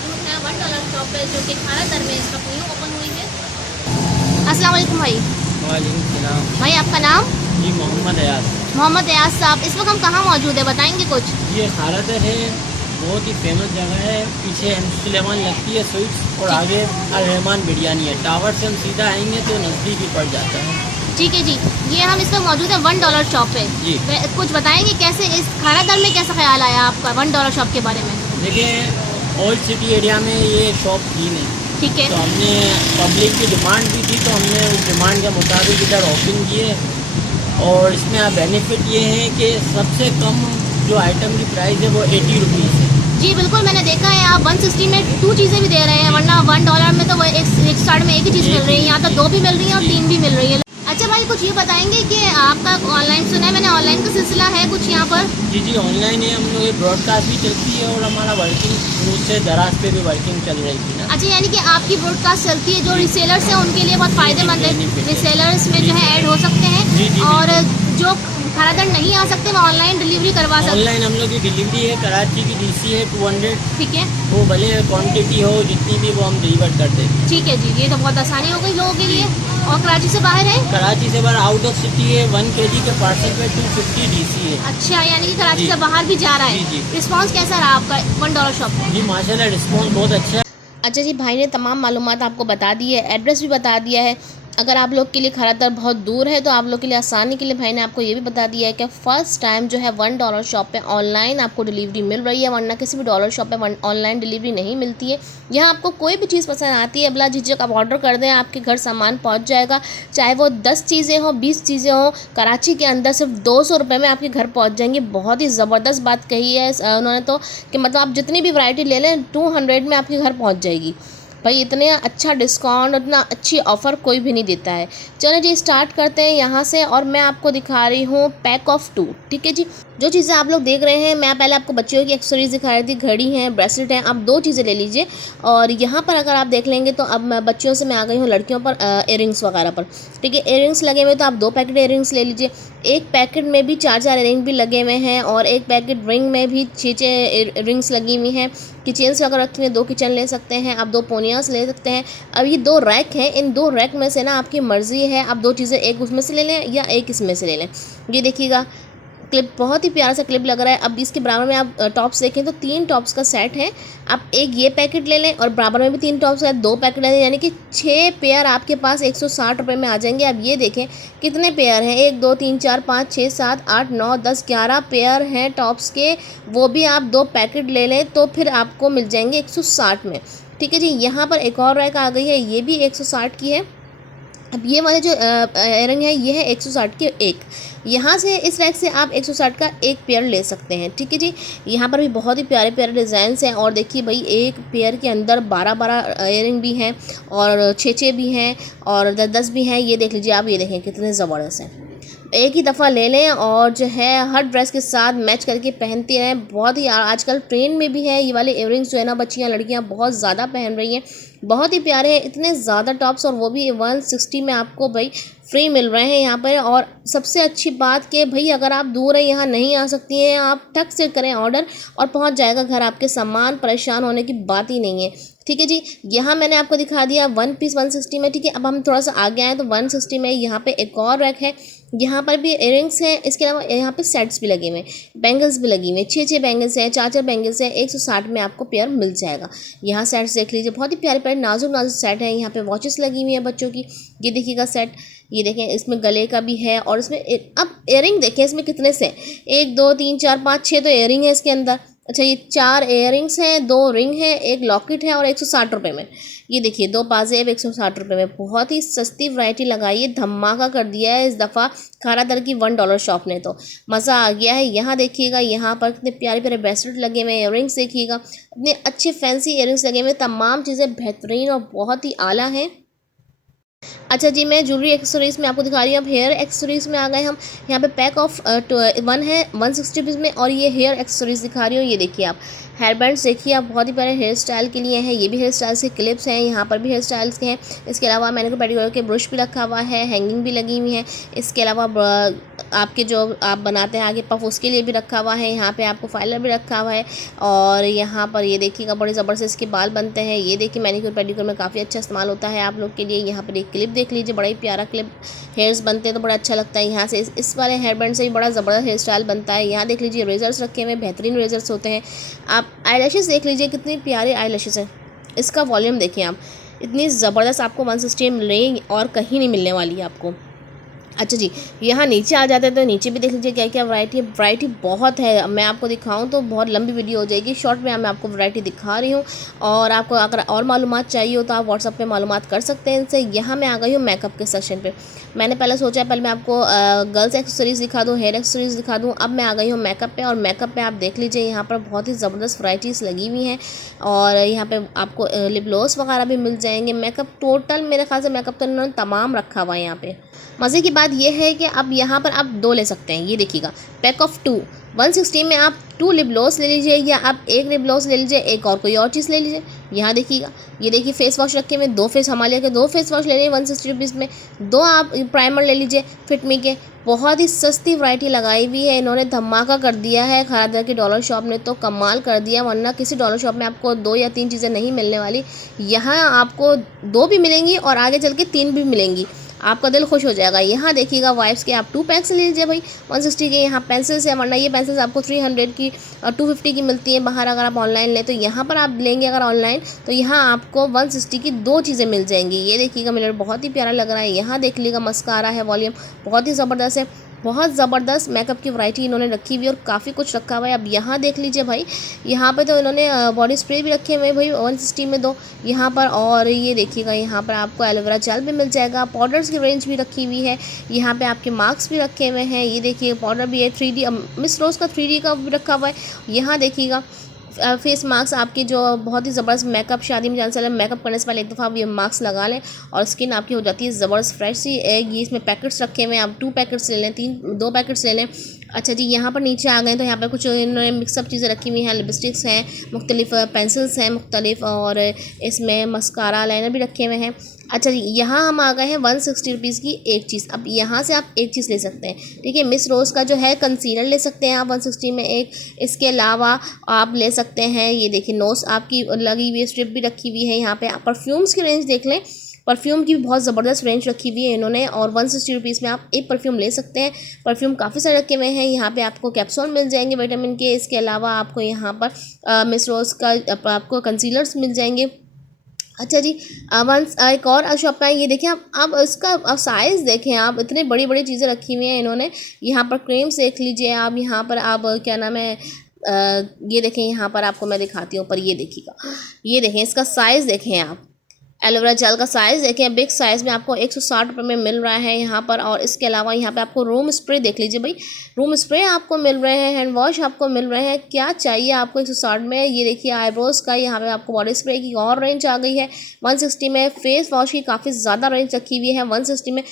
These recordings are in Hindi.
मौजूद हैं $1 शॉप पे, जो कि खाना दर में इसका न्यू ओपन हुई है। अस्सलाम वालेकुम भाई। वालेकुम सलाम। भाई आपका नाम? जी मोहम्मद अयाज। मोहम्मद अयाज साहब, इस वक्त हम कहाँ मौजूद है, बताएंगे कुछ? ये खारादर है, बहुत ही फेमस जगह है। पीछे सुलेमान लगती है स्वीट्स और आगे रहमान बिरयानी है। टावर से हम सीधा आएंगे तो नज़दीक ही पड़ जाता है। ठीक है जी, ये हम इस वक्त मौजूद है $1 शॉप पे जी। कुछ बताएंगे कैसे इस खाना दर में कैसा ख्याल आया आपका $1 शॉप के बारे में? देखिए ओल्ड सिटी एरिया में ये शॉप थी नहीं, ठीक है। तो हमने पब्लिक की डिमांड भी थी, तो हमने उस डिमांड के मुताबिक इधर ओपन किए। और इसमें आप बेनिफिट ये है कि सबसे कम जो आइटम की प्राइस है वो 80 रुपीज़ है। जी बिल्कुल, मैंने देखा है आप 160 में 2 चीज़ें भी दे रहे हैं, वरना $1 में तो वो एक स्टार्ट में एक ही चीज़ मिल रही है, यहाँ तो 2 भी मिल रही है और 3 भी मिल रही है। अच्छा भाई, कुछ ये बताएंगे कि आपका ऑनलाइन सुना है मैंने, ऑनलाइन का सिलसिला है कुछ यहाँ पर? जी ऑनलाइन है, हम लोग ये ब्रॉडकास्ट भी चलती है और हमारा वर्किंग न्यूज़ से दराज पे भी वर्किंग चल रही थी ना। अच्छा, यानी कि आपकी ब्रॉडकास्ट चलती है, जो रिसेलर्स हैं उनके लिए बहुत फ़ायदेमंद है, रिसेलर्स में जो है ऐड हो सकते हैं, और जो खानादर नहीं आ सकते वो ऑनलाइन डिलीवरी करवा सकते हैं। ऑनलाइन हम लोग की डिलीवरी है, कराची की डीसी है 200, ठीक है, वो भले क्वांटिटी हो जितनी भी वो हम डिलीवर कर दें। ठीक है जी, ये तो बहुत आसानी हो गई लोगों के लिए। और कराची से बाहर है? कराची से बाहर आउट ऑफ सिटी है, 1 kg के पार्सल पे 250 डीसी है। अच्छा, यानी कि कराची से बाहर भी जा रहा है। जी। रिस्पांस कैसा रहा आपका $1 शॉप में? जी माशाल्लाह रिस्पॉन्स बहुत अच्छा है। अच्छा जी, भाई ने तमाम मालूमात आपको बता दी है, एड्रेस भी बता दिया है। अगर आप लोग के लिए खारादर बहुत दूर है तो आप लोग के लिए आसानी के लिए भाई ने आपको ये भी बता दिया है कि फ़र्स्ट टाइम जो है $1 शॉप पे ऑनलाइन आपको डिलीवरी मिल रही है, वरना किसी भी डॉलर शॉप पे ऑनलाइन डिलीवरी नहीं मिलती है। यहाँ आपको कोई भी चीज़ पसंद आती है, बिला झिझक आप ऑर्डर कर दें, आपके घर सामान पहुँच जाएगा। चाहे वो 10 चीज़ें हों, 20 चीज़ें हों, कराची के अंदर सिर्फ 200 रुपये में आपके घर पहुँच जाएंगी। बहुत ही ज़बरदस्त बात कही है उन्होंने तो, कि मतलब आप जितनी भी वैरायटी ले लें 200 में आपके घर पहुँच जाएगी। भाई इतने अच्छा डिस्काउंट, इतना अच्छी ऑफ़र कोई भी नहीं देता है। चलो जी स्टार्ट करते हैं यहाँ से, और मैं आपको दिखा रही हूँ पैक ऑफ 2। ठीक है जी, जो चीज़ें आप लोग देख रहे हैं, मैं पहले आपको बच्चों की एक्सेसरीज दिखा रही थी, घड़ी हैं, ब्रेसलेट हैं, आप 2 चीज़ें ले लीजिए। और यहाँ पर अगर आप देख लेंगे तो अब मैं बच्चियों से मैं आ गई हूँ लड़कियों पर इयरिंग्स वगैरह पर। ठीक है, इयरिंग्स लगे हुए तो आप 2 पैकेट इयरिंग्स ले लीजिए। एक पैकेट में भी 4-4 इयरिंग भी लगे हुए हैं, और एक पैकेट रिंग में भी 6-6 रिंग्स लगी हुई हैं। किचन्स अगर रखी हुई हैं 2 किचन ले सकते हैं, आप 2 पोनियास ले सकते हैं। अब ये 2 रैक हैं, इन 2 रैक में से ना आपकी मर्ज़ी है, आप 2 चीज़ें एक उसमें से ले लें या एक इसमें से ले लें। ये देखिएगा क्लिप, बहुत ही प्यारा सा क्लिप लग रहा है। अब इसके बराबर में आप टॉप्स देखें तो 3 टॉप्स का सेट है, आप एक ये पैकेट ले लें और बराबर में भी 3 टॉप्स का 2 पैकेट ले लें, यानी कि 6 पेयर आपके पास 160 रुपये में आ जाएंगे। अब ये देखें कितने पेयर हैं, 1 2 3 4 5 6 7 8 9 10 11 पेयर हैं टॉप्स के, वो भी आप 2 पैकेट ले लें तो फिर आपको मिल जाएंगे 160 में। ठीक है जी, यहाँ पर एक और रैक आ गई है, ये भी 160 की है। अब ये वाले जो इयरिंग है ये है 160 के एक, यहाँ से इस रैक से आप 160 का एक पेयर ले सकते हैं। ठीक है जी, यहाँ पर भी बहुत ही प्यारे प्यारे डिज़ाइंस हैं, और देखिए भाई एक पेयर के अंदर 12-12 इयरिंग भी हैं, और 6-6 भी हैं, और 10-10 भी हैं। ये देख लीजिए आप, ये देखें कितने ज़बरदस्त हैं। एक ही दफ़ा ले लें और जो है हर ड्रेस के साथ मैच करके पहनती रहें। बहुत ही आजकल ट्रेंड में भी है ये वाले इयरिंग्स जो है ना, बच्चियाँ लड़कियाँ बहुत ज़्यादा पहन रही हैं, बहुत ही प्यारे हैं। इतने ज़्यादा टॉप्स, और वो भी 160 में आपको भाई फ्री मिल रहे हैं यहाँ पर। और सबसे अच्छी बात कि भाई अगर आप दूर हैं, यहाँ नहीं आ सकती हैं, आप ठक से करें ऑर्डर और पहुँच जाएगा घर आपके सामान, परेशान होने की बात ही नहीं है। ठीक है जी, यहाँ मैंने आपको दिखा दिया 1 पीस 160 में। ठीक है, अब हम थोड़ा सा आगे आए तो 160 में यहाँ पे एक और रैक है, यहाँ पर भी इयरिंग्स हैं, इसके अलावा यहाँ पे सेट्स भी लगे हुए हैं, बैंगल्स भी लगी हुई हैं, 6-6 बैंगल्स हैं, 4-4 बैंगल्स हैं, 160 में आपको पेयर मिल जाएगा। यहाँ सेट्स देख लीजिए, बहुत ही प्यारे प्यारे नाजुक नाजुक सेट हैं। यहाँ पे वॉचेस लगी हुई हैं बच्चों की, ये देखिएगा सेट, ये देखें इसमें गले का भी है, और इसमें अब इयरिंग देखें इसमें कितने से, 1 2 3 4 5 6 तो इयरिंग है इसके अंदर। अच्छा, ये 4 इयरिंग्स हैं, 2 रिंग है, 1 लॉकेट है, और 160 रुपये में। ये देखिए 2 पाजेब 160 रुपये में, बहुत ही सस्ती वैरायटी लगाई है, धमाका कर दिया है इस दफ़ा खारादर की $1 शॉप ने, तो मज़ा आ गया है। यहाँ देखिएगा, यहाँ पर कितने प्यारे प्यारे ब्रेसलेट लगे हुए हैं, इयरिंग्स देखिएगा, इतने अच्छे फैंसी इयरिंग्स लगे हुए हैं, तमाम चीज़ें बेहतरीन और बहुत ही आला हैं। अच्छा जी, मैं ज्वेलरी एक्सेसरीज़ में आपको दिखा रही हूँ। अब हेयर एक्सेसरीज़ में आ गए हम, यहाँ पे पैक ऑफ 1 है 160 रुपीज़ में, और ये हेयर एक्सेसरीज़ दिखा रही हूँ। ये देखिए आप हेयर बैंड्स देखिए आप, बहुत ही प्यारे हेयर स्टाइल के लिए हैं, ये भी हेयर स्टाइल्स के क्लिप्स हैं, यहाँ पर भी हेयर स्टाइल्स के हैं। इसके अलावा मैंने को पेडिक्योर के ब्रश भी रखा हुआ है, हैंगिंग भी लगी हुई है। इसके अलावा आपके जो आप बनाते हैं आगे पफ, उसके लिए भी रखा हुआ है। यहाँ पे आपको फाइलर भी रखा हुआ है। और यहाँ पर ये देखिएगा बड़े ज़बरदस्त इसके बाल बनते हैं। ये देखिए मैनीक्योर पेडिक्योर में काफ़ी अच्छा इस्तेमाल होता है आप लोग के लिए। यहाँ पर एक क्लिप देख लीजिए, बड़ा ही प्यारा क्लिप हेयर्स बनते हैं तो बड़ा अच्छा लगता है। यहाँ से इस वाले हेयर बैंड से भी बड़ा ज़बरदस्त हेयर स्टाइल बनता है। यहाँ देख लीजिए रेजर्स रखे हुए, बेहतरीन रेजर्स होते हैं। आप आई देख लीजिए, कितनी प्यारी आई है। इसका वॉल्यूम देखिए आप, इतनी ज़बरदस्त आपको 160 मिल रही है और कहीं नहीं मिलने वाली है आपको। अच्छा जी, यहाँ नीचे आ जाते हैं तो नीचे भी देख लीजिए क्या क्या वैरायटी है। वैरायटी बहुत है, मैं आपको दिखाऊं तो बहुत लंबी वीडियो हो जाएगी। शॉर्ट में मैं आपको वैरायटी दिखा रही हूँ। और आपको अगर और मालूमात चाहिए हो तो आप व्हाट्सअप पे मालूमात कर सकते हैं इनसे। यहाँ मैं आ गई हूँ मेकअप के सेक्शन पे। मैंने पहले सोचा पहले मैं आपको गर्ल्स एक्सेसरीज़ दिखा दूँ, हेयर एक्सेसरीज़ दिखा दूँ। अब मैं आ गई हूँ मेकअप पे। और मेकअप पे आप देख लीजिए यहाँ पर बहुत ही ज़बरदस्त वैराइटीज़ लगी हुई हैं। और यहाँ पे आपको लिप ग्लॉस वगैरह भी मिल जाएंगे। मेकअप टोटल मेरे ख्याल से मेकअप तो इन्होंने तमाम रखा हुआ है यहाँ पे। मज़े की बात यह है कि अब यहाँ पर आप 2 ले सकते हैं। ये देखिएगा पैक ऑफ 2 160 में आप 2 लिप ग्लॉस ले लीजिए, या आप 1 लिप ग्लॉस ले लीजिए, एक और कोई और चीज़ ले लीजिए। यहाँ देखिएगा, ये देखिए फेस वॉश रखे हुए 2 फेस हिमालय के 2 फेस वॉश ले लीजिए 160 रुपीज़ में। 2 आप प्राइमर ले लीजिए फिटमी के। बहुत ही सस्ती वैरायटी लगाई हुई है इन्होंने, धमाका कर दिया है। खारदर की डॉलर शॉप ने तो कमाल कर दिया, वरना किसी डॉलर शॉप में आपको 2 या 3 चीज़ें नहीं मिलने वाली। यहाँ आपको 2 भी मिलेंगी और आगे चल के 3 भी मिलेंगी, आपका दिल खुश हो जाएगा। यहाँ देखिएगा वाइप्स के आप 2 पैक्स ले लीजिए भाई 160 के। यहाँ पेंसिल्स है, वरना ये पेंसिल्स आपको 300 की और 250 की मिलती है बाहर अगर आप ऑनलाइन लें। तो यहाँ पर आप लेंगे अगर ऑनलाइन तो यहाँ आपको 160 की 2 चीज़ें मिल जाएंगी। ये देखिएगा मिरर बहुत ही प्यारा लग रहा है। यहाँ देख लीजिएगा मस्कारा है, वॉल्यूम बहुत ही ज़बरदस्त है। बहुत ज़बरदस्त मेकअप की वैरायटी इन्होंने रखी हुई है और काफ़ी कुछ रखा हुआ है। अब यहाँ देख लीजिए भाई, यहाँ पे तो इन्होंने बॉडी स्प्रे भी रखे हुए हैं भाई 160 में 2 यहाँ पर। और ये देखिएगा यहाँ पर आपको एलोवेरा जेल भी मिल जाएगा। पाउडर्स की रेंज भी रखी हुई है। यहाँ पे आपके मार्क्स भी रखे हुए हैं। ये देखिए पाउडर भी है 3D, मिस रोज़ का 3D का भी रखा हुआ है। यहाँ देखिएगा फेस मास्क आपकी जो बहुत ही ज़बरदस्त मेकअप, शादी में जाने से मेकअप करने से पहले एक दफ़ा आप ये मास्क लगा लें और स्किन आपकी हो जाती है ज़बरदस्त फ्रेश सी। ये इसमें पैकेट्स रखे हुए हैं, आप 2 पैकेट्स ले लें, 2 पैकेट्स ले लें। अच्छा जी, यहाँ पर नीचे आ गए तो यहाँ पर कुछ इन्होंने मिक्सअप चीज़ें रखी हुई हैं। लिपस्टिक्स हैं, मुख्तलिफ पेंसिल्स हैं मुख्तलिफ, और इसमें मस्कारा लाइनर भी रखे हुए हैं। अच्छा जी, यहाँ हम आ गए हैं 160 रुपीज़ की एक चीज़। अब यहाँ से आप एक चीज़ ले सकते हैं, ठीक है। मिस रोज़ का जो है कंसीलर ले सकते हैं आप 160 में एक। इसके अलावा आप ले सकते हैं, ये देखिए नोज़ आपकी लगी हुई स्ट्रिप भी रखी हुई है। यहाँ पे आप परफ्यूम्स की रेंज देख लें, परफ्यूम की भी बहुत ज़बरदस्त रेंज रखी हुई है इन्होंने। और 160 रुपीज़ में आप एक परफ्यूम ले सकते हैं। परफ्यूम काफ़ी सारे रखे हुए हैं। यहाँ पे आपको कैप्सूल मिल जाएंगे विटामिन के। इसके अलावा आपको यहाँ पर मिस रोज़ का आपको कंसीलर्स मिल जाएंगे। अच्छा जी, एक और शॉप है, ये देखिए आप इसका साइज़ देखें आप, इतनी बड़ी बड़ी चीज़ें रखी हुई हैं इन्होंने। यहाँ पर क्रीम्स देख लीजिए आप, यहाँ पर आप क्या नाम है, ये देखें यहाँ पर आपको मैं दिखाती हूँ। पर ये देखिएगा, ये देखें इसका साइज़ देखें आप, एलोवेरा जेल का साइज़ देखें, बिग साइज़ में आपको 160 रुपये में मिल रहा है यहाँ पर। और इसके अलावा यहाँ पे आपको रूम स्प्रे देख लीजिए भाई, रूम स्प्रे आपको मिल रहे हैं, हैंड वॉश आपको मिल रहे हैं। क्या चाहिए आपको 160 में। ये देखिए आईब्रोज़ का, यहाँ पे आपको बॉडी स्प्रे की और रेंज आ गई है 160 में। फेस वॉश की काफ़ी ज़्यादा रेंज रखी हुई है 160 में।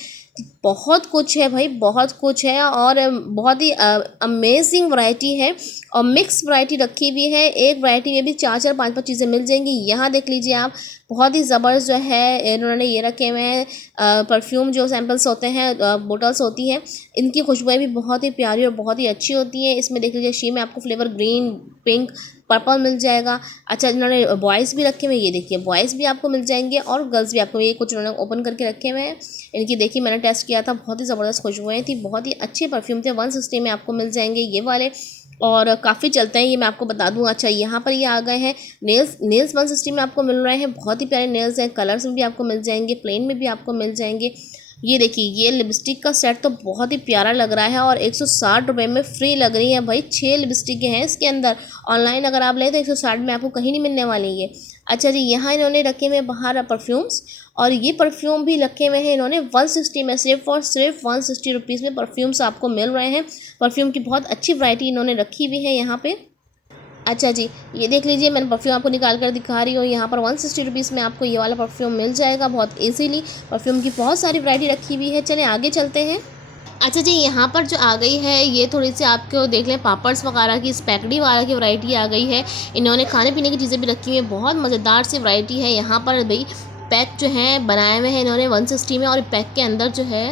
बहुत कुछ है भाई, बहुत कुछ है और बहुत ही अमेजिंग वैरायटी है और मिक्स वैरायटी रखी हुई है। एक वैरायटी में भी 4-4 5-5 चीज़ें मिल जाएंगी। यहाँ देख लीजिए आप, बहुत ही ज़बरदस्त जो है इन्होंने ये रखे हुए हैं परफ्यूम, जो सैम्पल्स होते हैं, बोटल्स होती हैं, इनकी खुशबुएँ भी बहुत ही प्यारी और बहुत ही अच्छी होती हैं। इसमें देख लीजिए शी में आपको फ्लेवर ग्रीन, पिंक, पर्पल मिल जाएगा। अच्छा, इन्होंने बॉयज़ भी रखे हुए हैं, ये देखिए बॉयज़ भी आपको मिल जाएंगे और गर्ल्स भी आपको, ये कुछ उन्होंने ओपन करके रखे हुए हैं। इनकी देखिए मैंने टेस्ट किया था, बहुत ही ज़बरदस्त खुशबुएँ थी, बहुत ही अच्छे परफ्यूम थे। 160 में आपको मिल जाएंगे ये वाले और काफ़ी चलते हैं, ये मैं आपको बता दूँ। अच्छा, यहाँ पर ये आ गए हैं नेल्स 160 में आपको मिल रहे हैं। बहुत ही प्यारे नेल्स हैं, कलर्स में भी आपको मिल जाएंगे, प्लेन में भी आपको मिल जाएंगे। ये देखिए ये लिपस्टिक का सेट तो बहुत ही प्यारा लग रहा है और 160 रुपये में फ्री लग रही है भाई। 6 लिपस्टिक हैं इसके अंदर। ऑनलाइन अगर आप लें तो 160 में आपको कहीं नहीं मिलने वाली ये। अच्छा जी, यहाँ इन्होंने रखे हुए बाहर परफ्यूम्स और ये परफ्यूम भी रखे हुए हैं इन्होंने 160 में, सिर्फ 160 रुपीज़ में परफ्यूम्स आपको मिल रहे हैं। परफ्यूम की बहुत अच्छी वैरायटी इन्होंने रखी हुई है यहाँ पे। अच्छा जी, ये देख लीजिए मैंने परफ्यूम आपको निकाल कर दिखा रही हूँ। यहाँ पर 160 रुपीज़ में आपको ये वाला परफ्यूम मिल जाएगा बहुत इजीली। परफ्यूम की बहुत सारी वैरायटी रखी हुई है। चलें आगे चलते हैं। अच्छा जी, यहाँ पर जो आ गई है ये थोड़ी सी आपको देख लें पापड्स वगैरह की, स्पैगेटी वगैरह की वैरायटी आ गई है। इन्होंने खाने पीने की चीज़ें भी रखी हुई हैं, बहुत मज़ेदार सी वैरायटी है। यहाँ पर भाई पैक जो हैं बनाए हुए हैं इन्होंने 160 में और पैक के अंदर जो है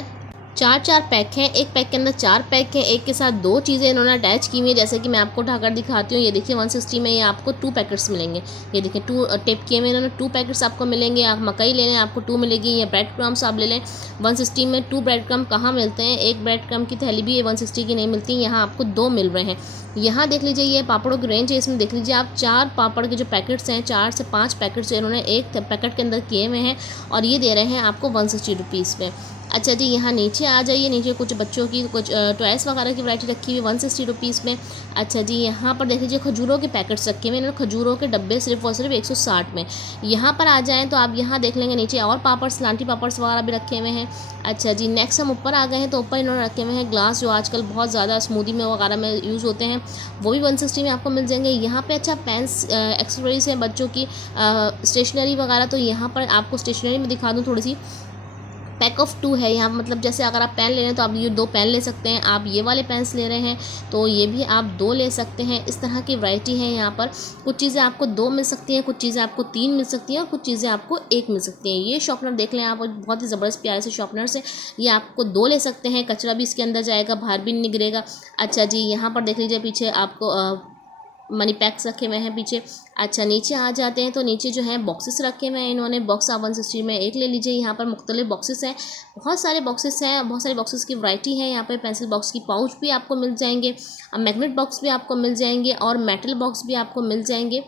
चार पैक हैं, एक पैक के अंदर 4 पैक हैं, एक के साथ 2 चीज़ें इन्होंने अटैच की हुई है। जैसे कि मैं आपको उठाकर दिखाती हूँ, ये देखिए 160 में ये आपको 2 पैकेट्स मिलेंगे। ये देखिए 2 टेप किए हुए इन्होंने 2 पैकेट्स आपको मिलेंगे। आप मकई ले लें आपको 2 मिलेगी, या ब्रेड क्रम्स आप ले लें 160 में 2 ब्रेड क्रम कहाँ मिलते हैं, एक ब्रेड क्रम की थैली भी 160 की नहीं मिलती, यहाँ आपको 2 मिल रहे हैं। यहाँ देख लीजिए ये पापड़ों की रेंज है, इसमें देख लीजिए आप 4 पापड़ के जो पैकेट्स हैं, 4 से 5 पैकेट्स इन्होंने एक पैकेट के अंदर किए हुए हैं और ये दे रहे हैं आपको 160 रुपीज़ में। अच्छा जी, यहाँ नीचे आ जाइए, नीचे कुछ बच्चों की कुछ टॉयस वगैरह की वैरायटी रखी हुई 160 रुपीज़ में। अच्छा जी, यहाँ पर देख लीजिए खजूरों के पैकेट्स रखे हुए हैं, खजूरों के डब्बे सिर्फ और सिर्फ 160 में। यहाँ पर आ जाएँ तो आप यहाँ देख लेंगे नीचे और पापड़ लांटी पापड़्स वगैरह भी रखे हुए हैं। अच्छा जी, नेक्स्ट हम ऊपर आ गए हैं तो ऊपर इन्होंने रखे हुए हैं ग्लास, जो आजकल बहुत ज़्यादा स्मूदी में वगैरह में यूज़ होते हैं, वो भी 160 में आपको मिल जाएंगे। यहाँ पे अच्छा पेन्स एक्सेसरीज हैं बच्चों की, स्टेशनरी वगैरह, तो यहाँ पर आपको स्टेशनरी में दिखा दूँ थोड़ी सी। पैक ऑफ 2 है यहाँ, मतलब जैसे अगर आप पेन ले रहे हैं तो आप ये 2 पेन ले सकते हैं, आप ये वाले पेन्स ले रहे हैं तो ये भी आप 2 ले सकते हैं। इस तरह की वैरायटी है यहाँ पर। कुछ चीज़ें आपको 2 मिल सकती हैं, कुछ चीज़ें आपको 3 मिल सकती हैं और कुछ चीज़ें आपको 1 मिल सकती हैं। ये शॉर्पनर देख लें आप, बहुत ही ज़बरदस्त प्यारे से शॉर्पनर्स है, ये आपको 2 ले सकते हैं, कचरा भी इसके अंदर जाएगा, बाहर भी नहीं गिरेगा। अच्छा जी, यहाँ पर देख लीजिए पीछे आपको मनी पैक्स रखे हुए हैं पीछे। अच्छा, नीचे आ जाते हैं तो नीचे जो है बॉक्सेस रखे हुए हैं इन्होंने, बॉक्स आप 160 में एक ले लीजिए। यहाँ पर मुख्तलिफ बॉक्सेस हैं, बहुत सारे बॉक्सेस हैं, बहुत सारे बॉक्सेस की वैरायटी है। यहाँ पे पेंसिल बॉक्स की पाउच भी आपको मिल जाएंगे, मैग्नेट बॉक्स भी आपको मिल जाएंगे और मेटल बॉक्स भी आपको मिल जाएंगे।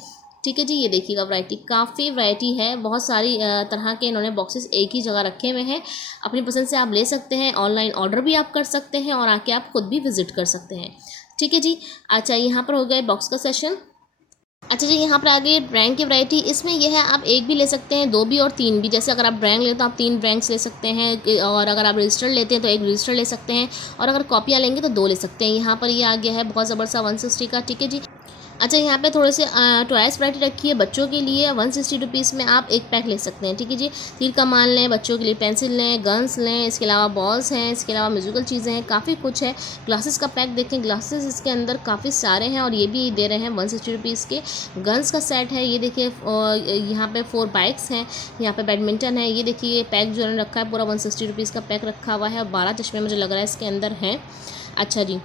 ठीक है जी, ये देखिएगा वैरायटी, काफ़ी वैरायटी है, बहुत सारी तरह के इन्होंने बॉक्सेस एक ही जगह रखे हुए हैं। अपनी पसंद से आप ले सकते हैं, ऑनलाइन ऑर्डर भी आप कर सकते हैं और आके आप खुद भी विज़िट कर सकते हैं। ठीक है जी। अच्छा, यहाँ पर हो गया बॉक्स का सेशन। अच्छा जी, यहाँ पर आ गई ड्राइंग की वैरायटी। इसमें यह है आप 1 भी ले सकते हैं, 2 भी और 3 भी। जैसे अगर आप ड्राइंग लेते हैं तो आप 3 ड्राइंग्स ले सकते हैं, और अगर आप रजिस्टर लेते हैं तो 1 रजिस्टर ले सकते हैं, और अगर कॉपियाँ लेंगे तो 2 ले सकते हैं। यहाँ पर ये आ गया है बहुत ज़बरदस्त 160 का। ठीक है जी। अच्छा, यहाँ पे थोड़े से टॉयस वैरायटी रखी है बच्चों के लिए, 160 रुपीज़ में आप एक पैक ले सकते हैं। ठीक है जी। तीर कमान लें, बच्चों के लिए पेंसिल लें, गन्स लें, इसके अलावा बॉल्स हैं, इसके अलावा म्यूजिकल चीज़ें हैं, काफ़ी कुछ है। ग्लासेस का पैक देखें, ग्लासेस इसके अंदर काफ़ी सारे हैं और ये भी दे रहे हैं 160 रुपीज़ के। गन्स का सेट है, ये देखिए यहाँ पे 4 बाइक्स हैं, यहाँ पे बैडमिंटन है। ये देखिए ये पैक जो रखा है पूरा 160 रुपीज़ का पैक रखा हुआ है और 12 चश्मे मुझे लग रहा है इसके अंदर हैं। अच्छा जी,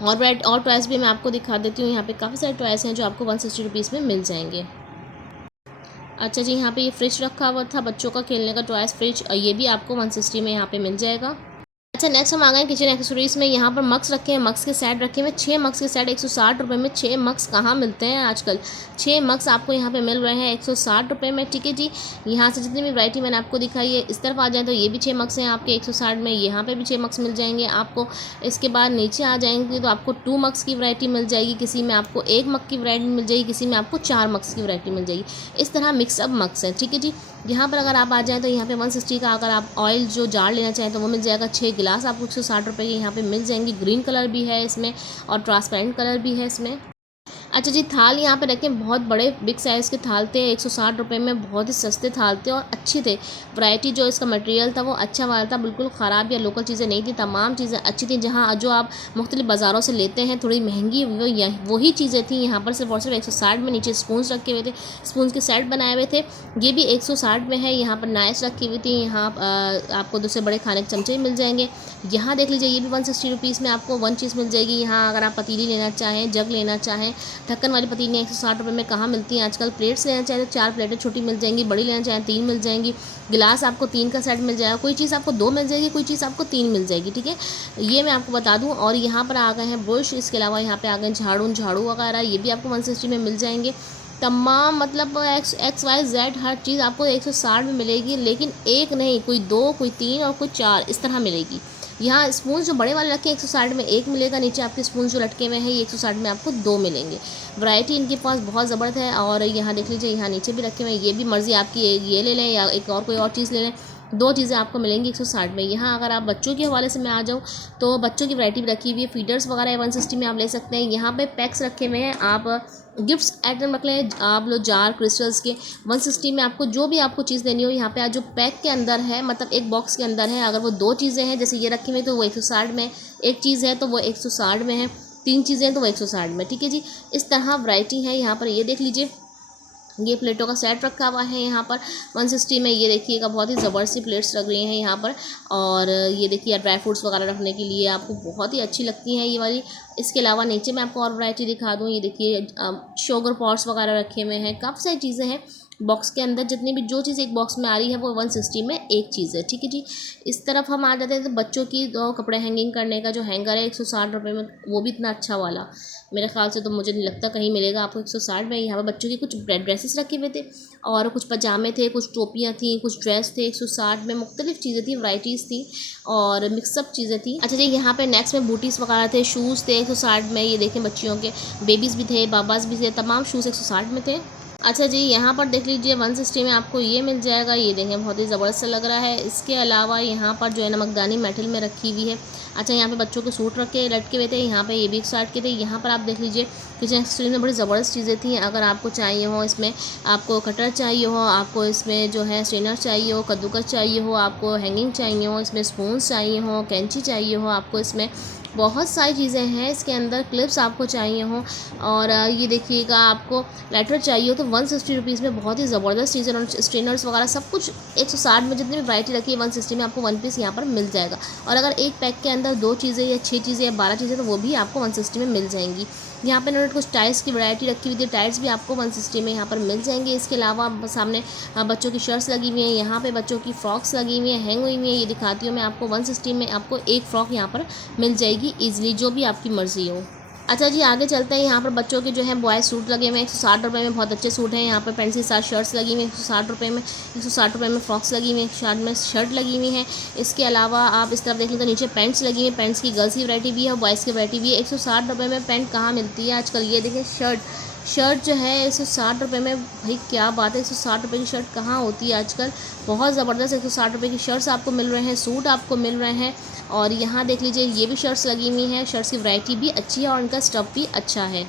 और टॉयस भी मैं आपको दिखा देती हूँ। यहाँ पे काफ़ी सारे टॉयस हैं जो आपको 160 रुपीज़ में मिल जाएंगे। अच्छा जी, यहाँ पे ये फ्रिज रखा हुआ था बच्चों का खेलने का टॉयस फ्रिज, ये भी आपको 160 में यहाँ पे मिल जाएगा। अच्छा, नेक्स्ट हम आ गए किचन एक्सेसरीज़ में। यहाँ पर मग्स रखे हैं, मग्स के सेट रखे हुए हैं, 6 मग्स के सेट 160 रुपये में। 6 मग्स कहाँ मिलते हैं आजकल, 6 मग्स आपको यहाँ पे मिल रहे हैं 160 रुपये में। ठीक है जी। यहाँ से जितनी भी वैरायटी मैंने आपको दिखाई है, इस तरफ आ जाए तो ये भी 6 मग्स हैं आपके 160 में, यहाँ पे भी 6 मग्स मिल जाएंगे आपको। इसके बाद नीचे आ जाएंगे तो आपको 2 मग्स की वैरायटी मिल जाएगी, किसी में आपको 1 मग की वैरायटी मिल जाएगी, किसी में आपको 4 मग्स की वैरायटी मिल जाएगी। इस तरह मिक्सअप मग्स हैं। ठीक है जी। यहाँ पर अगर आप आ जाएँ तो यहाँ पे 160 का अगर आप ऑयल जो जार लेना चाहें तो वो मिल जाएगा। 6 गिलास आपको 160 रुपये के यहाँ पे मिल जाएंगी। ग्रीन कलर भी है इसमें और ट्रांसपेरेंट कलर भी है इसमें। अच्छा जी, थाल यहाँ पे रखें, बहुत बड़े बिग साइज़ के थाल थे 160 रुपये में, बहुत ही सस्ते थाल थे और अच्छे थे। वैरायटी जो इसका मटेरियल था वो अच्छा वाला था, बिल्कुल ख़राब या लोकल चीज़ें नहीं थी, तमाम चीज़ें अच्छी थी। जहाँ जो आप मुख्तलिफ बाज़ारों से लेते हैं थोड़ी महंगी, वही चीज़ें थी यहाँ पर सिर्फ और सिर्फ 160 में। नीचे स्पून्स रखे हुए थे, स्पून्स के सेट बनाए हुए थे, ये भी 160 में है। यहाँ पर नाइस रखी हुई थी, यहाँ आपको दूसरे बड़े खाने के चमचे मिल जाएंगे। यहाँ देख लीजिए ये भी 160 रुपीज़ में आपको 1 चीज़ मिल जाएगी। यहाँ अगर आप पतीली लेना चाहें, जग लेना चाहें, ढक्कन वाली पतीलियाँ 160 रुपये में कहाँ मिलती हैं आजकल। प्लेट्स लेना चाहें तो 4 प्लेटें छोटी मिल जाएंगी, बड़ी लेना चाहें 3 मिल जाएंगी। गिलास आपको 3 का सेट मिल जाएगा, कोई चीज़ आपको 2 मिल जाएगी, कोई चीज़ आपको 3 मिल जाएगी। ठीक है, ये मैं आपको बता दूँ। और यहाँ पर आ गए हैं ब्रश, इसके अलावा यहाँ पे आ गए झाड़ू वगैरह, ये भी आपको 160 में मिल जाएंगे। तमाम मतलब XYZ हर चीज़ आपको 160 में मिलेगी, लेकिन एक नहीं, कोई 2, कोई 3 और कोई 4 इस तरह मिलेगी। यहाँ स्पून जो बड़े वाले रखे हैं 160 में 1 मिलेगा, नीचे आपके स्पून जो लटके हुए हैं ये 160 में आपको 2 मिलेंगे। वैरायटी इनके पास बहुत ज़बरदस्त है। और यहाँ देख लीजिए, यहाँ नीचे भी रखे हुए हैं, ये भी मर्ज़ी आपकी, ये ले लें या एक और कोई और चीज़ ले लें, 2 चीज़ें आपको मिलेंगी 160 में। यहाँ अगर आप बच्चों के हवाले से मैं आ जाऊँ तो बच्चों की वैरायटी भी रखी हुई है, फीडर्स वगैरह 160 में आप ले सकते हैं। यहाँ पे पैक्स रखे हुए हैं, आप गिफ्ट्स आइटम रख लें, आप लोग जार क्रिस्टल्स के 160 में। आपको जो भी आपको चीज़ लेनी हो यहाँ पे जो पैक के अंदर है, मतलब एक बॉक्स के अंदर है, अगर वो 2 चीज़ें हैं जैसे ये रखी हुई तो वो 160 में, एक चीज़ है तो वो 160 में है, 3 चीज़ें हैं तो वो 160 में। ठीक है जी, इस तरह वैरायटी है यहाँ पर, ये देख लीजिए। ये प्लेटों का सेट रखा हुआ है यहाँ पर 160 में। ये देखिएगा बहुत ही ज़बरदस्त सी प्लेट्स लग रही हैं यहाँ पर। और ये देखिए ड्राई फ्रूट्स वगैरह रखने के लिए आपको बहुत ही अच्छी लगती हैं ये वाली। इसके अलावा नीचे मैं आपको और वैरायटी दिखा दूँ। ये देखिए शुगर पॉट्स वगैरह रखे हुए हैं, काफ़ी सारी चीज़ें हैं बॉक्स के अंदर। जितनी भी जो चीज़ एक बॉक्स में आ रही है वो 160 में एक चीज़ है, ठीक है जी। इस तरफ हम आ जाते हैं तो बच्चों की दो कपड़े हैंगिंग करने का जो हैंगर है 160 रुपये में, वो भी इतना अच्छा वाला मेरे ख्याल से तो मुझे नहीं लगता कहीं मिलेगा आपको 160 में। यहाँ पर बच्चों की कुछ ड्रेसेस रखे हुए थे और कुछ पजामे थे, कुछ टोपियाँ थी, कुछ ड्रेस थे 160 में। मुख्तलिफ चीज़ें थी, वैराइटीज़ थी और मिक्सअप चीज़ें थी। अच्छा जी, यहाँ पे नेक्स्ट में बूटीज़ वगैरह थे, शूज़ थे 160 में। ये देखें बच्चियों के, बेबीज़ भी थे, बाबाज भी थे, तमाम शूज़ 160 में थे। अच्छा जी, यहाँ पर देख लीजिए 160 में आपको ये मिल जाएगा। ये देखें बहुत ही ज़बरदस्त लग रहा है। इसके अलावा यहाँ पर जो है नमकदानी मेटल में रखी हुई है। अच्छा, यहाँ पे बच्चों के सूट रखे लटके हुए थे, यहाँ पे ये भी 160 के थे। यहाँ पर आप देख लीजिए किचन एक्सेसरीज में बड़ी ज़बरदस्त चीज़ें थी। अगर आपको चाहिए हो, इसमें आपको कटर चाहिए हो, आपको इसमें जो है स्ट्रेनर चाहिए हो, कद्दूकस चाहिए हो, आपको हैंगिंग चाहिए हो, इसमें स्पून चाहिए हो, कैंची चाहिए हो, आपको इसमें बहुत सारी चीज़ें हैं इसके अंदर। क्लिप्स आपको चाहिए हो और ये देखिएगा आपको लाइटर चाहिए हो तो 160 रुपीज़ में बहुत ही ज़बरदस्त चीज़ें और स्ट्रेनर्स वगैरह सब कुछ 160 में। जितनी भी वैरायटी रखी है 160 में आपको 1 पीस यहाँ पर मिल जाएगा। और अगर एक पैक के अंदर 2 चीज़ें या 6 चीज़ें या 12 चीज़ें तो वो भी आपको 160 में मिल जाएंगी। यहाँ पे इन्होंने कुछ टाइल्स की वैरायटी रखी हुई थी, टाइल्स भी आपको 160 में यहाँ पर मिल जाएंगे। इसके अलावा सामने बच्चों की शर्ट्स लगी हुई हैं, यहाँ पे बच्चों की फ्रॉक्स लगी हुई हैं, हैंग हुई हुई हैं। ये दिखाती हूँ मैं आपको 160 में आपको एक फ़्रॉक यहाँ पर मिल जाएगी ईजिली, जो भी आपकी मर्ज़ी हो। अच्छा जी, आगे चलते हैं। यहाँ पर बच्चों के जो है बॉयज़ सूट लगे हुए हैं 160 रुपये में, बहुत अच्छे सूट हैं। यहाँ पर पेंट के साथ शर्ट्स लगी हुई हैं 160 रुपये में, 160 रुपये में फ्रॉक्स लगी हुई हैं, 160 में शर्ट लगी हुई हैं। इसके अलावा आप इस तरफ देख लें तो नीचे पैंट्स लगी हुई हैं। पैंट्स की गर्ल्स की वैरायटी भी है और बॉयज़ की वैरायटी भी है। 160 रुपये में पैंट कहाँ मिलती है आजकल। ये देखें शर्ट जो है 160 रुपये में, भाई क्या बात है, 160 रुपये की शर्ट कहाँ होती है आजकल। बहुत ज़बरदस्त 160 रुपये की शर्ट्स आपको मिल रहे हैं, सूट आपको मिल रहे हैं। और यहाँ देख लीजिए ये भी शर्ट्स लगी हुई हैं, शर्ट्स की वैरायटी भी अच्छी है और इनका स्टफ़ भी अच्छा है।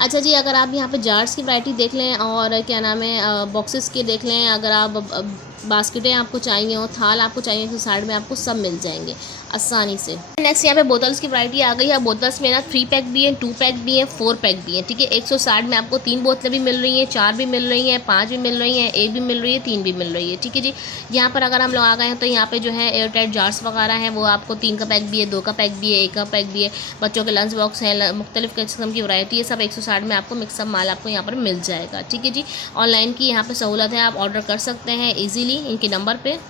अच्छा जी, अगर आप यहाँ पे जार्स की वैरायटी देख लें और क्या नाम है बॉक्सेस के देख लें, अगर आप बास्केटें आपको चाहिए हो, थाल आपको चाहिए तो साइड में आपको सब मिल जाएंगे आसानी से। नेक्स्ट यहाँ पे बोतल्स की वैरायटी आ गई है। बोतल्स में ना 3 पैक भी है, 2 पैक भी है, 4 पैक भी है, ठीक है। 160 में आपको 3 बोतलें भी मिल रही हैं, 4 भी मिल रही हैं, 5 भी मिल रही हैं, 1 भी मिल रही है, 3 भी मिल रही है, ठीक है जी। यहाँ पर अगर हम लोग आ गए हैं तो यहाँ पे जो है एयर टाइट जार्स वगैरह हैं, वो आपको 3 का पैक भी है, 2 का पैक भी है, 1 का पैक भी है। बच्चों के लंच बॉक्स हैं, मुख्तलिफ किस्म की वैरायटी है, सब 160 में आपको मिक्सअप माल आपको यहाँ पर मिल जाएगा, ठीक है जी। ऑनलाइन की यहाँ पर सहूलत है, आप ऑर्डर कर सकते हैं ईजीली इनके नंबर पर।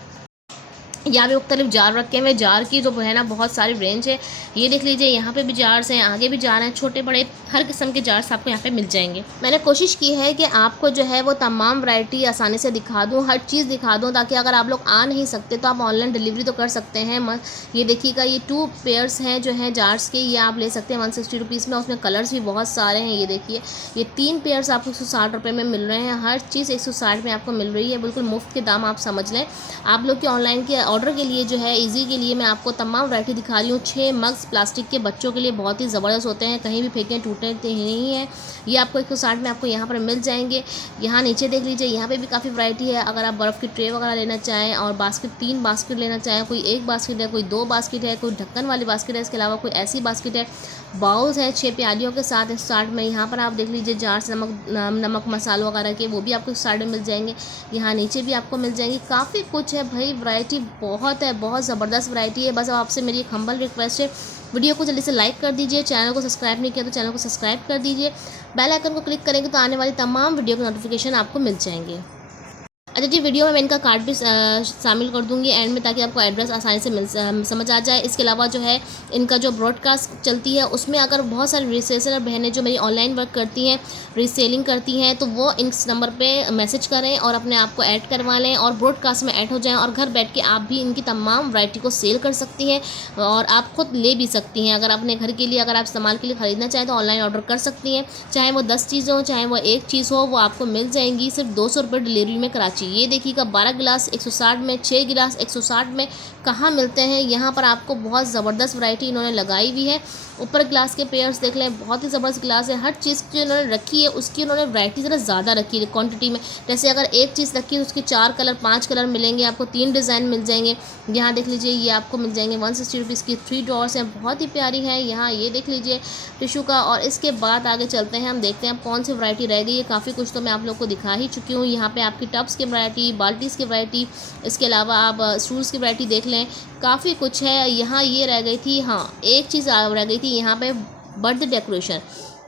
यहाँ पे मुख्तलिफ जार रखे हुए हैं, जार की जो है ना बहुत सारी रेंज है। ये देख लीजिए यहाँ पे भी जार्स हैं, आगे भी जार हैं, छोटे बड़े हर किस्म के जार्स आपको यहाँ पे मिल जाएंगे। मैंने कोशिश की है कि आपको जो है वो तमाम वैरायटी आसानी से दिखा दूँ, हर चीज़ दिखा दूँ, ताकि अगर आप लोग आ नहीं सकते तो आप ऑनलाइन डिलीवरी तो कर सकते हैं। ये देखिएगा ये 2 पेयर्स हैं जो हैं जार्स के, ये आप ले सकते हैं 160 रुपीज़ में। उसमें कलर्स भी बहुत सारे हैं। ये देखिए ये 3 पेयर्स आपको 160 रुपये में मिल रहे हैं। हर चीज़ 160 में आपको मिल रही है, बिल्कुल मुफ्त के दाम आप समझ लें। आप लोग के ऑनलाइन के ऑर्डर के लिए जो है इजी के लिए मैं आपको तमाम वैरायटी दिखा रही हूँ। 6 मग्स प्लास्टिक के बच्चों के लिए बहुत ही ज़बरदस्त होते हैं, कहीं भी फेंकें टूटने नहीं है। ये आपको 160 में आपको यहाँ पर मिल जाएंगे। यहाँ नीचे देख लीजिए, यहाँ पे भी काफ़ी वैरायटी है। अगर आप बर्फ़ की ट्रे वगैरह लेना चाहें और बास्केट 3 बास्केट लेना चाहें, कोई 1 बास्केट है, कोई 2 बास्केट है, कोई ढक्कन वाली बास्केट है, इसके अलावा कोई ऐसी बास्केट है, बाउल्स है 6 प्यालियों के साथ 160 में। यहाँ पर आप देख लीजिए जार्स नमक मसालों वगैरह के, वो भी आपको 160 में मिल जाएंगे। यहाँ नीचे भी आपको मिल जाएंगी, काफ़ी कुछ है भाई, वैरायटी बहुत है, बहुत ज़बरदस्त वैरायटी है। बस आपसे मेरी एक हम्बल रिक्वेस्ट है, वीडियो को जल्दी से लाइक कर दीजिए, चैनल को सब्सक्राइब नहीं किया तो चैनल को सब्सक्राइब कर दीजिए, बेल आइकन को क्लिक करेंगे तो आने वाली तमाम वीडियो के नोटिफिकेशन आपको मिल जाएंगे। अच्छा जी, वीडियो में मैं इनका कार्ड भी शामिल कर दूंगी एंड में, ताकि आपको एड्रेस आसानी से समझ आ जाए। इसके अलावा जो है इनका जो ब्रॉडकास्ट चलती है उसमें अगर बहुत सारी रीसेलर बहनें जो मेरी ऑनलाइन वर्क करती हैं, रीसेलिंग करती हैं, तो वो इस नंबर पे मैसेज करें और अपने आप को ऐड करवा लें और ब्रॉडकास्ट में ऐड हो जाएं और घर बैठ के आप भी इनकी तमाम वैरायटी को सेल कर सकती हैं और आप खुद ले भी सकती हैं। अगर अपने घर के लिए, अगर आप इस्तेमाल के लिए ख़रीदना चाहें तो ऑनलाइन ऑर्डर कर सकती हैं। चाहे वो 10 चीज़ें हो, चाहे वो 1 चीज़ हो, वो आपको मिल जाएंगी सिर्फ 200 रुपये डिलीवरी में कराची वैरायटी। ये देखिएगा 12 गिलास 160 में, 6 गिलास 160 में कहाँ मिलते हैं। यहाँ पर आपको बहुत ज़बरदस्त वैरायटी इन्होंने लगाई हुई है। ऊपर ग्लास के पेयर्स देख लें, बहुत ही ज़बरदस्त ग्लास है। हर चीज़ जो इन्होंने रखी है उसकी इन्होंने वैरायटी ज़रा ज़्यादा रखी है क्वांटिटी में। जैसे अगर एक चीज़ रखी है उसके 4 कलर 5 कलर मिलेंगे आपको, 3 डिज़ाइन मिल जाएंगे। यहाँ देख लीजिए ये आपको मिल जाएंगे 160 रुपीज़ की 3 ड्रॉर्स हैं, बहुत ही प्यारी है। यहाँ ये देख लीजिए टिशू का। और इसके बाद आगे चलते हैं, हम देखते हैं अब कौन सी वैरायटी रह गई है। काफ़ी कुछ तो मैं आप लोग को दिखा ही चुकी हूँ। यहाँ पे आपकी टब्स की वैरायटी, बाल्टीज़ की वैरायटी, इसके अलावा आप स्टूल्स की वैरायटी देख लें, काफ़ी कुछ है। यहाँ ये रह गई थी, हाँ एक चीज़ रह गई थी यहाँ पे बर्थडे डेकोरेशन।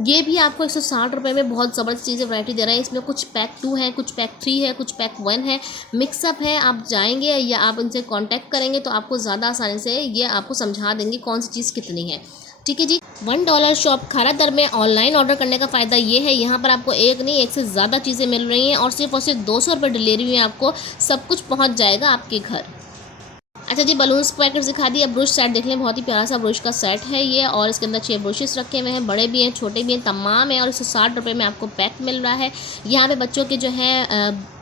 ये भी आपको 160 रुपये में बहुत ज़बरदस्त चीज़ें वैरायटी दे रहे हैं। इसमें कुछ पैक 2 है, कुछ पैक 3 है, कुछ पैक 1 है, मिक्सअप है। आप जाएंगे या आप इनसे कांटेक्ट करेंगे तो आपको ज़्यादा आसानी से ये आपको समझा देंगे कौन सी चीज़ कितनी है। ठीक है जी। $1 शॉप खारा दर में ऑनलाइन ऑर्डर करने का फ़ायदा ये है, यहाँ पर आपको एक नहीं एक से ज़्यादा चीज़ें मिल रही हैं और सिर्फ 200 रुपये डिलीवरी में आपको सब कुछ पहुँच जाएगा आपके घर। अच्छा जी, बलून्स पैकेट्स दिखा दिए। अब ब्रश सेट देख लें, बहुत ही प्यारा सा ब्रश का सेट है ये, और इसके अंदर 6 ब्रशेस रखे हुए हैं, बड़े भी हैं छोटे भी हैं, तमाम है। और 160 रुपये में आपको पैक मिल रहा है। यहाँ पे बच्चों के जो हैं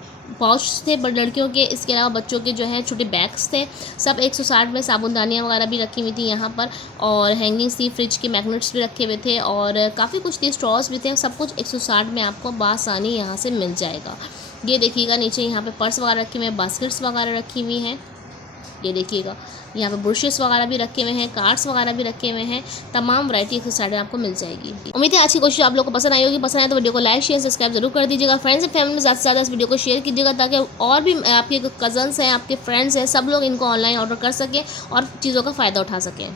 पाउच थे लड़कियों के, इसके अलावा बच्चों के जो हैं छोटे बैग्स थे, सब 160 में। साबुनदानियाँ वगैरह भी रखी हुई थी यहाँ पर, और हैंगिंग्स थी, फ्रिज के मैग्नेट्स भी रखे हुए थे, और काफ़ी कुछ थी, स्ट्रॉस भी थे। सब कुछ 160 में आपको बासानी यहाँ से मिल जाएगा। ये देखिएगा नीचे यहाँ पे पर्स वगैरह रखे हुए हैं, बास्केट्स वगैरह रखी हुई हैं। ये देखिएगा यहाँ पे ब्रशेस वगैरह भी रखे हुए हैं, कार्ड्स वगैरह भी रखे हुए हैं। तमाम वैरायटी 160 में आपको मिल जाएगी। उम्मीद है आज की कोशिश आप लोगों को पसंद आई होगी। पसंद आए तो वीडियो को लाइक शेयर सब्सक्राइब जरूर कर दीजिएगा। फ्रेंड्स एंड फैमिली में ज़्यादा से ज़्यादा इस वीडियो को शेयर कीजिएगा ताकि और भी आपके कज़न्स हैं, आपके फ्रेंड्स हैं, सब लोग इनको ऑनलाइन ऑर्डर कर सकें और चीज़ों का फ़ायदा उठा सकें।